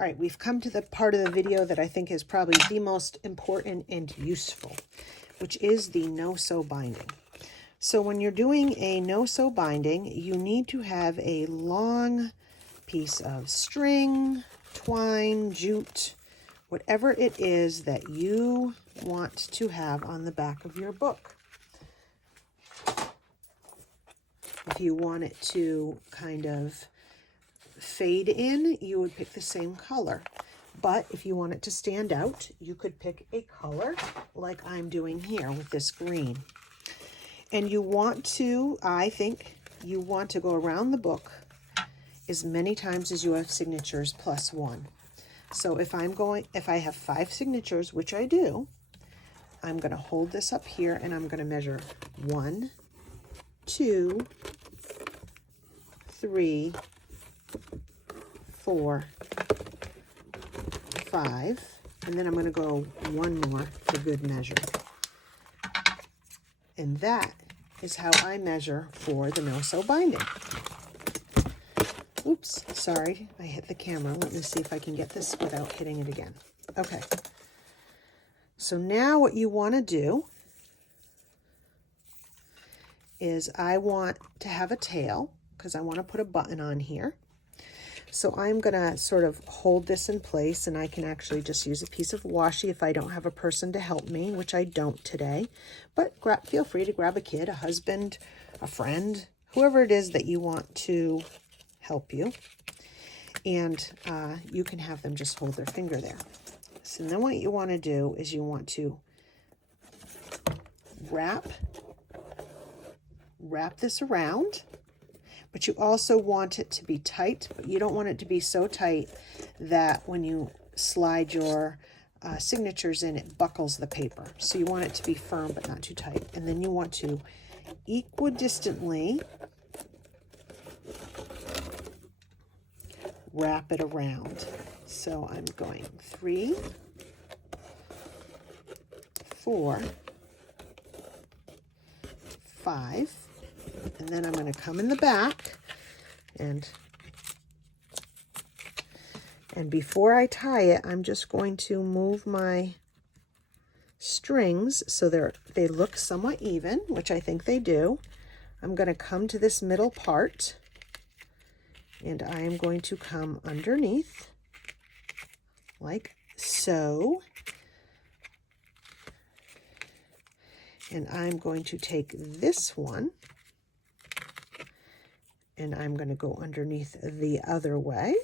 All right, we've come to the part of the video that I think is probably the most important and useful, which is the no-sew binding. So when you're doing a no-sew binding, you need to have a long piece of string, twine, jute, whatever it is that you want to have on the back of your book. If you want it to kind of fade in, you would pick the same color. But if you want it to stand out, you could pick a color like I'm doing here with this green. And you want to, I think, you want to go around the book as many times as you have signatures plus one. So if I have 5 signatures, which I do, I'm going to hold this up here and I'm going to measure 1, 2, 3, 4, 5, and then I'm going to go one more for good measure. And that is how I measure for the no-sew binding. Oops, sorry, I hit the camera. Let me see if I can get this without hitting it again. Okay. So now what you want to do is I want to have a tail because I want to put a button on here. So I'm going to sort of hold this in place, and I can actually just use a piece of washi if I don't have a person to help me, which I don't today. But feel free to grab a kid, a husband, a friend, whoever it is that you want to help you. And you can have them just hold their finger there. So then what you want to do is you want to wrap this around. But you also want it to be tight, but you don't want it to be so tight that when you slide your signatures in, it buckles the paper. So you want it to be firm, but not too tight. And then you want to equidistantly wrap it around. So I'm going 3, 4, 5, and then I'm going to come in the back and before I tie it, I'm just going to move my strings so they look somewhat even, which I think they do. I'm going to come to this middle part and I am going to come underneath like so. And I'm going to take this one and I'm going to go underneath the other way,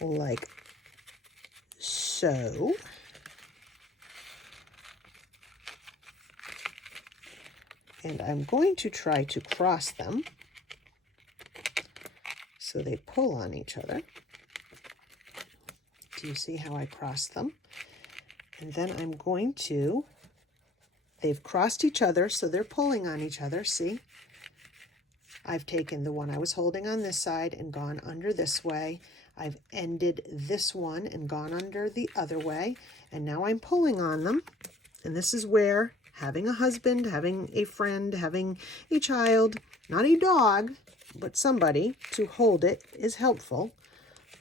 like so. And I'm going to try to cross them so they pull on each other. Do you see how I cross them? And then I'm going to, they've crossed each other, so they're pulling on each other, see? I've taken the one I was holding on this side and gone under this way. I've ended this one and gone under the other way. And now I'm pulling on them. And this is where having a husband, having a friend, having a child, not a dog, but somebody to hold it is helpful.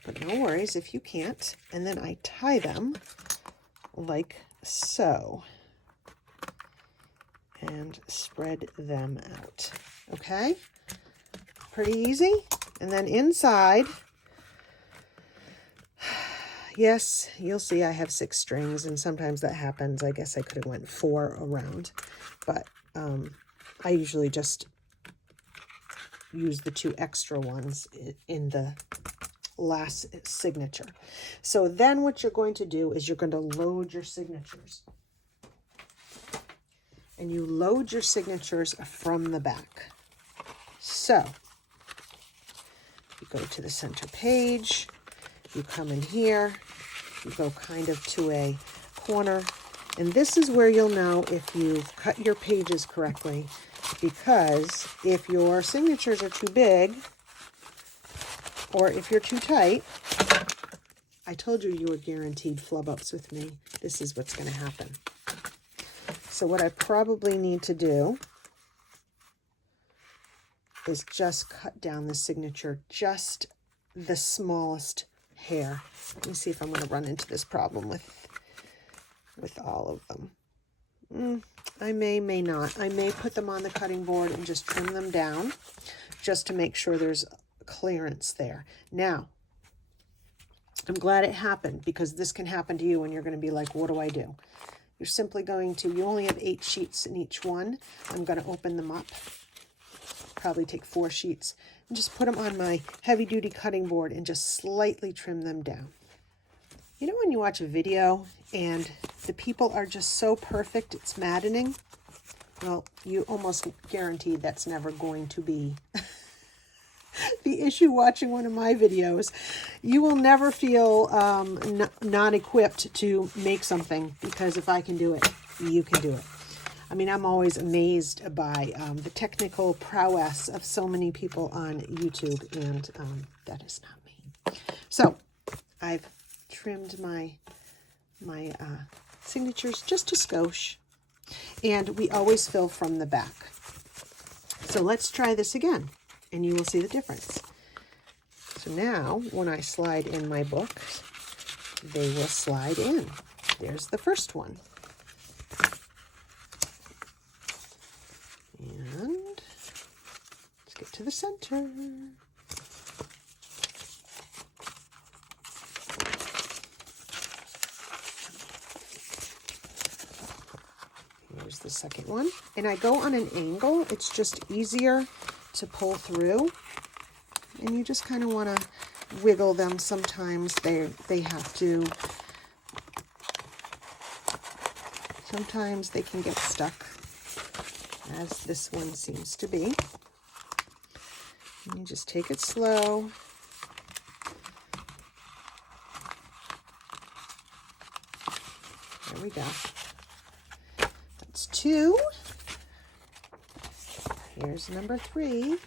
But no worries if you can't. And then I tie them like so. And spread them out. Okay? Pretty easy. And then inside, yes, you'll see I have 6 strings, and sometimes that happens. I guess I could have went 4 around, but I usually just use the 2 extra ones in the last signature. So then what you're going to do is you're going to load your signatures. And you load your signatures from the back. So you go to the center page, you come in here, you go kind of to a corner, and this is where you'll know if you've cut your pages correctly, because if your signatures are too big or if you're too tight, I told you were guaranteed flub ups with me. This is what's going to happen. So what I probably need to do is just cut down the signature just the smallest hair. Let me see if I'm going to run into this problem with all of them. I may not. I may put them on the cutting board and just trim them down just to make sure there's clearance there. Now, I'm glad it happened, because this can happen to you and you're going to be like, what do I do? You're simply going to, you only have 8 sheets in each one. I'm going to open them up, probably take 4 sheets, and just put them on my heavy-duty cutting board and just slightly trim them down. You know when you watch a video and the people are just so perfect, it's maddening? Well, you almost guaranteed that's never going to be the issue watching one of my videos. You will never feel not equipped to make something, because if I can do it, you can do it. I mean, I'm always amazed by the technical prowess of so many people on YouTube, and that is not me. So I've trimmed my signatures just a skosh, and we always fill from the back. So let's try this again, and you will see the difference. So now, when I slide in my books, they will slide in. There's the first one. And let's get to the center. Here's the second one. And I go on an angle. It's just easier to pull through. And you just kind of want to wiggle them. Sometimes they have to. Sometimes they can get stuck, as this one seems to be. And you just take it slow. There we go. That's 2. Here's number 3.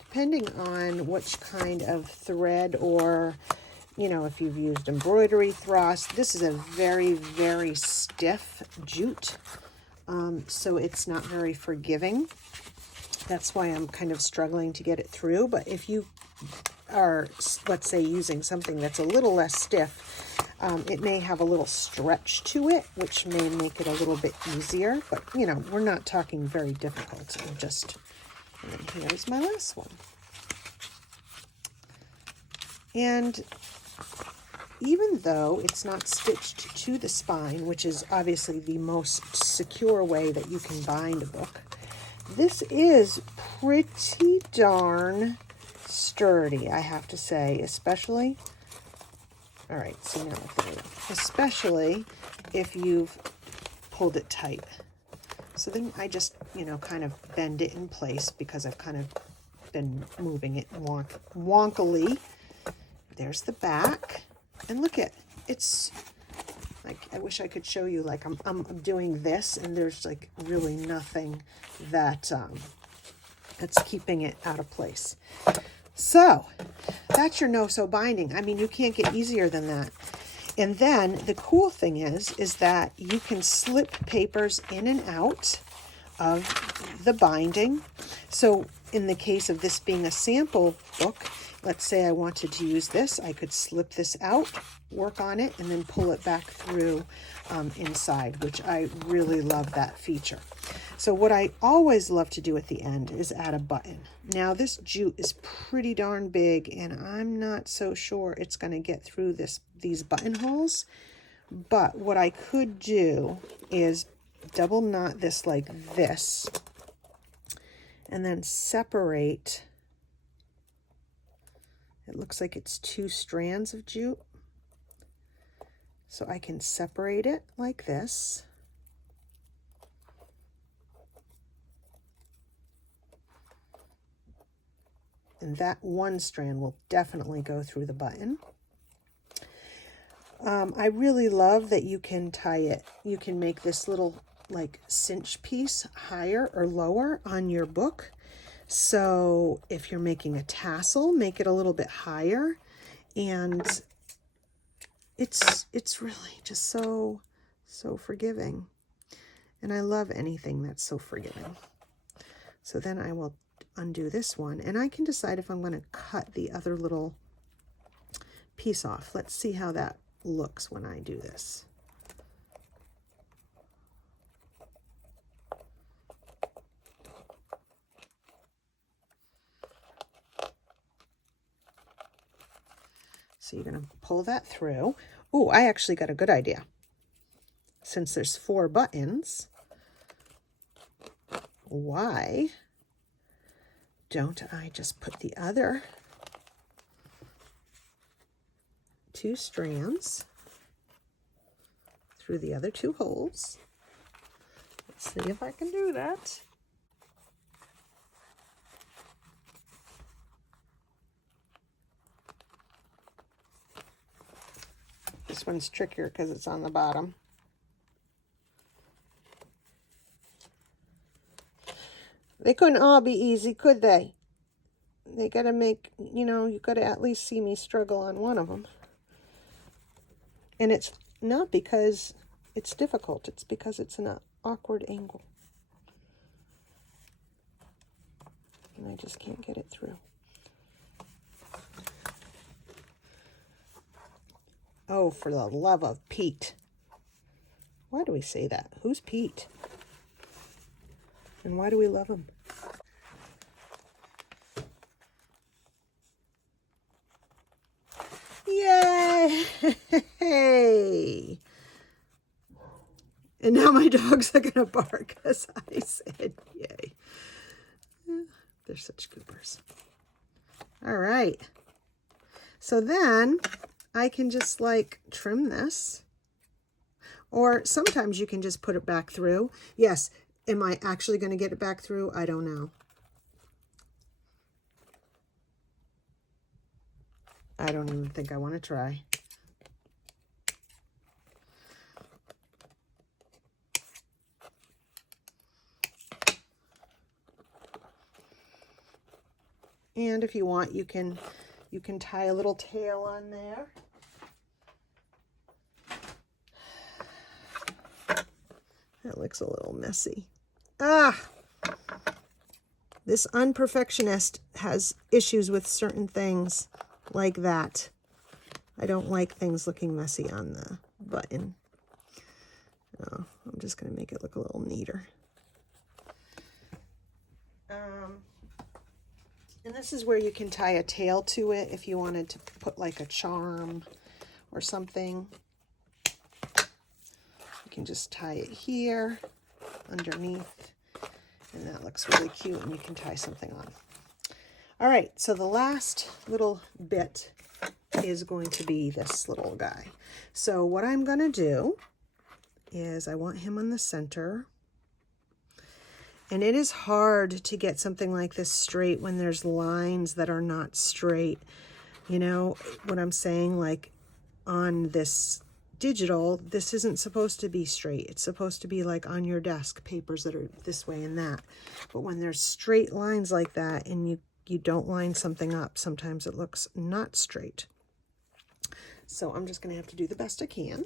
Depending on which kind of thread, or, you know, if you've used embroidery floss, this is a very, very stiff jute, so it's not very forgiving. That's why I'm kind of struggling to get it through. But if you are, let's say, using something that's a little less stiff, it may have a little stretch to it, which may make it a little bit easier. But, you know, we're not talking very difficult. And then here's my last one. And even though it's not stitched to the spine, which is obviously the most secure way that you can bind a book, this is pretty darn sturdy, I have to say, especially, all right, so now, there we go. Especially if you've pulled it tight. So then I just, you know, kind of bend it in place, because I've kind of been moving it wonkily. There's the back. And look at, it's like, I wish I could show you, like I'm doing this, and there's like really nothing that that's keeping it out of place. So that's your no-sew binding. I mean, you can't get easier than that. And then the cool thing is that you can slip papers in and out of the binding. So in the case of this being a sample book, let's say I wanted to use this, I could slip this out, work on it, and then pull it back through inside, which I really love that feature. So what I always love to do at the end is add a button. Now this jute is pretty darn big, and I'm not so sure it's going to get through these buttonholes. But what I could do is double knot this like this, and then separate. It looks like it's 2 strands of jute. So I can separate it like this. And that one strand will definitely go through the button. I really love that you can tie it. You can make this little like cinch piece higher or lower on your book. So if you're making a tassel, make it a little bit higher. And it's really just so forgiving. And I love anything that's so forgiving. So then I will undo this one, and I can decide if I'm going to cut the other little piece off. Let's see how that looks when I do this. So you're going to pull that through. Oh, I actually got a good idea. Since there's 4 buttons, why don't I just put the other 2 strands through the other 2 holes? Let's see if I can do that. This one's trickier because it's on the bottom. They couldn't all be easy, could they? They gotta make, you know, you gotta at least see me struggle on one of them. And it's not because it's difficult, it's because it's an awkward angle. And I just can't get it through. Oh, for the love of Pete. Why do we say that? Who's Pete? And why do we love him? Yay! And now my dogs are gonna bark as I said yay. They're such goobers. All right. So then I can just like trim this. Or sometimes you can just put it back through. Yes. Am I actually going to get it back through? I don't know. I don't even think I want to try. And if you want, you can tie a little tail on there. That looks a little messy. Ah! This unperfectionist has issues with certain things like that. I don't like things looking messy on the button. Oh, I'm just going to make it look a little neater. And this is where you can tie a tail to it if you wanted to put like a charm or something. You can just tie it here underneath, and that looks really cute, and you can tie something on. All right, so the last little bit is going to be this little guy. So what I'm going to do is I want him on the center. And it is hard to get something like this straight when there's lines that are not straight. You know what I'm saying? Like on this digital, this isn't supposed to be straight. It's supposed to be like on your desk, papers that are this way and that. But when there's straight lines like that and you don't line something up, sometimes it looks not straight. So I'm just going to have to do the best I can.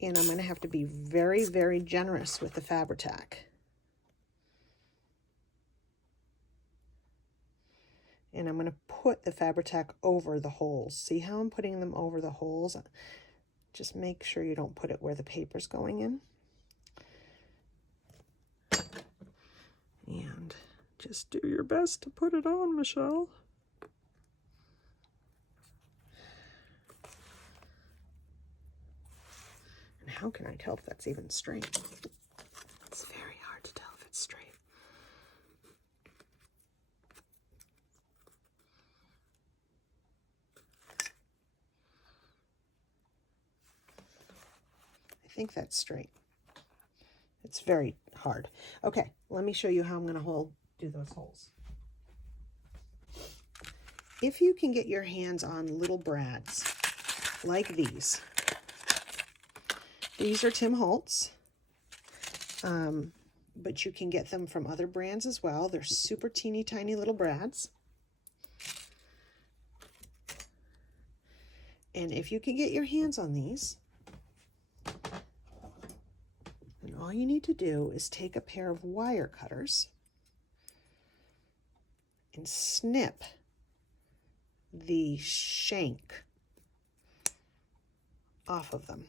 And I'm going to have to be very, very generous with the Fabri-Tac. And I'm going to put the Fabri-Tac over the holes. See how I'm putting them over the holes? Just make sure you don't put it where the paper's going in. And just do your best to put it on, Michelle. And how can I tell if that's even straight? It's very hard to tell if it's straight. I think that's straight. It's very hard. Okay, let me show you how I'm going to do those holes. If you can get your hands on little brads like these are Tim Holtz, but you can get them from other brands as well. They're super teeny tiny little brads. And if you can get your hands on these, then all you need to do is take a pair of wire cutters and snip the shank off of them.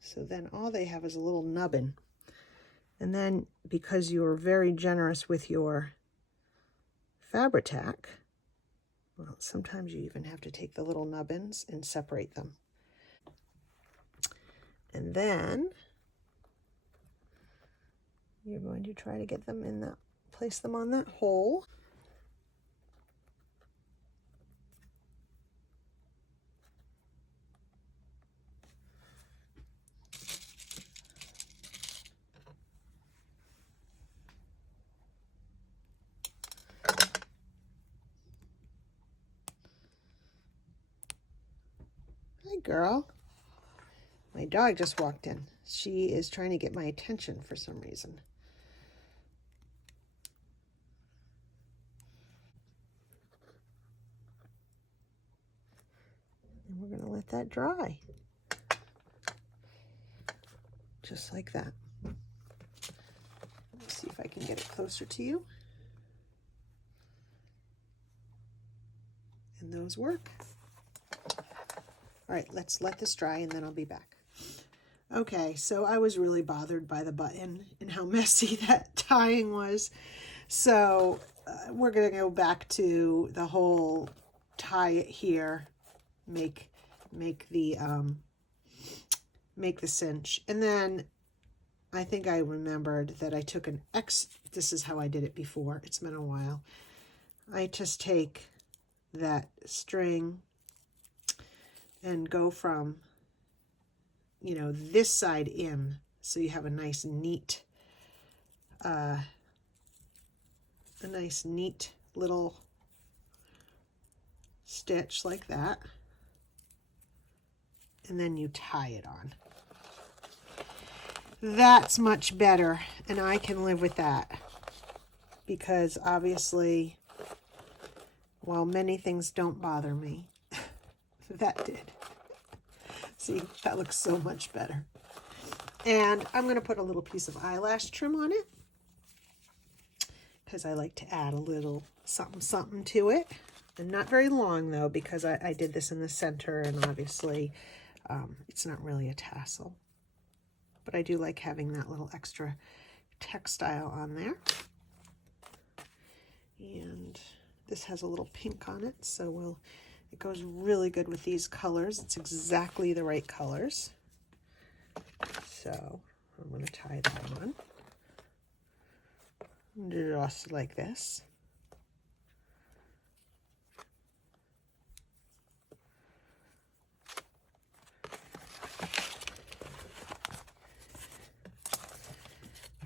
So then all they have is a little nubbin. And then because you're very generous with your Fabri-Tac, well, sometimes you even have to take the little nubbins and separate them. And then you're going to try to get them in that, place them on that hole. Hi, girl. My dog just walked in. She is trying to get my attention for some reason. And we're going to let that dry. Just like that. Let's see if I can get it closer to you. And those work. All right, let's let this dry and then I'll be back. Okay, so I was really bothered by the button and how messy that tying was. So we're going to go back to the whole tie it here, make the cinch. And then I think I remembered that I took this is how I did it before. It's been a while. I just take that string and go from, you know, this side in, so you have a nice neat little stitch like that, and then you tie it on. That's much better, and I can live with that, because obviously, while many things don't bother me, that did. See, that looks so much better. And I'm going to put a little piece of eyelash trim on it, because I like to add a little something to it. And not very long though, because I did this in the center, and obviously it's not really a tassel. But I do like having that little extra textile on there. And this has a little pink on it, so it goes really good with these colors. It's exactly the right colors. So I'm going to tie that on. Just like this.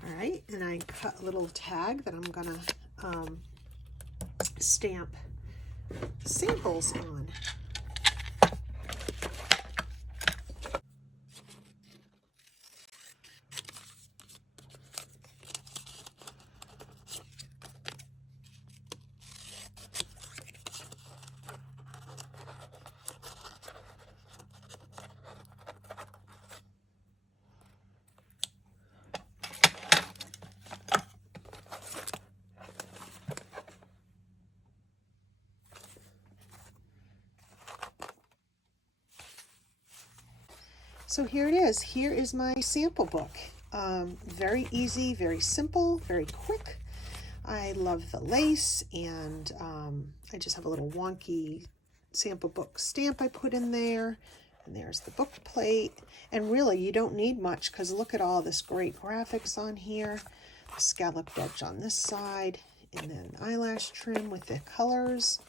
All right, and I cut a little tag that I'm going to stamp samples on. So here it is. Here is my sample book. Very easy, very simple, very quick. I love the lace, and I just have a little wonky sample book stamp I put in there. And there's the book plate. And really, you don't need much, because look at all this great graphics on here. The scalloped edge on this side, and then eyelash trim with the colors.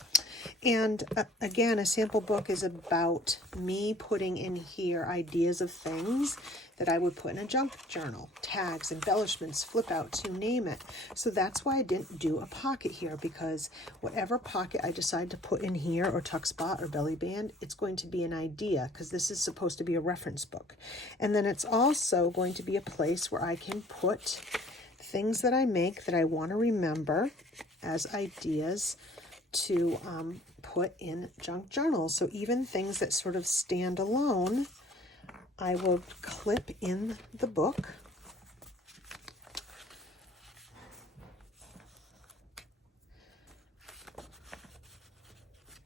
And again, a sample book is about me putting in here ideas of things that I would put in a junk journal, tags, embellishments, flip outs, you name it. So that's why I didn't do a pocket here, because whatever pocket I decide to put in here, or tuck spot or belly band, it's going to be an idea, because this is supposed to be a reference book. And then it's also going to be a place where I can put things that I make that I want to remember as ideas to put in junk journals. So even things that sort of stand alone, I will clip in the book.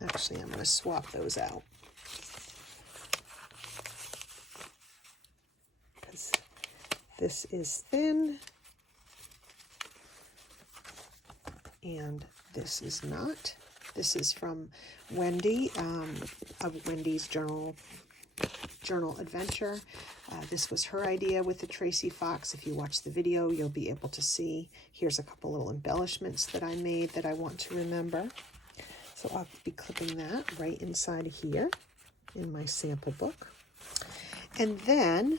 Actually, I'm going to swap those out. Because this is thin and this is not. This is from Wendy, of Wendy's Journal Adventure. This was her idea with the Tracy Fox. If you watch the video, you'll be able to see. Here's a couple little embellishments that I made that I want to remember. So I'll be clipping that right inside of here in my sample book. And then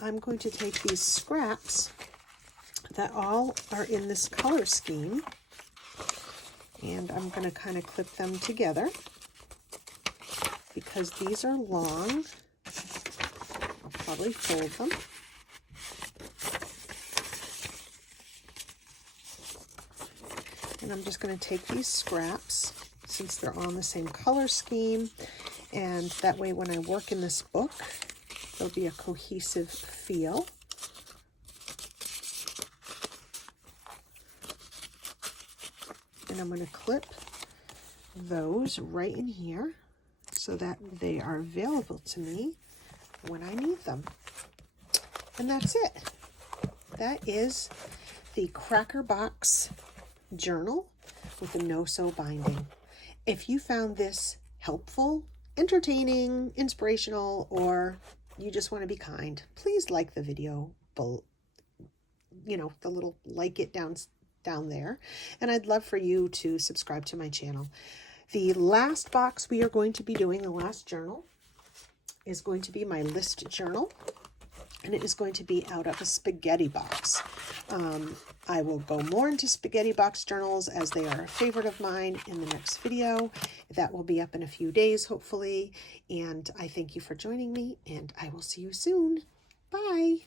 I'm going to take these scraps that all are in this color scheme, and I'm going to kind of clip them together because these are long. I'll probably fold them. And I'm just going to take these scraps, since they're on the same color scheme, and that way when I work in this book, there'll be a cohesive feel. And I'm going to clip those right in here so that they are available to me when I need them. And that's it. That is the Cracker Box journal with a no-sew binding. If you found this helpful, entertaining, inspirational, or you just want to be kind, please like the video, you know, the little like it down there. And I'd love for you to subscribe to my channel. The last box we are going to be doing, the last journal, is going to be my list journal. And it is going to be out of a spaghetti box. I will go more into spaghetti box journals as they are a favorite of mine in the next video. That will be up in a few days, hopefully. And I thank you for joining me, and I will see you soon. Bye.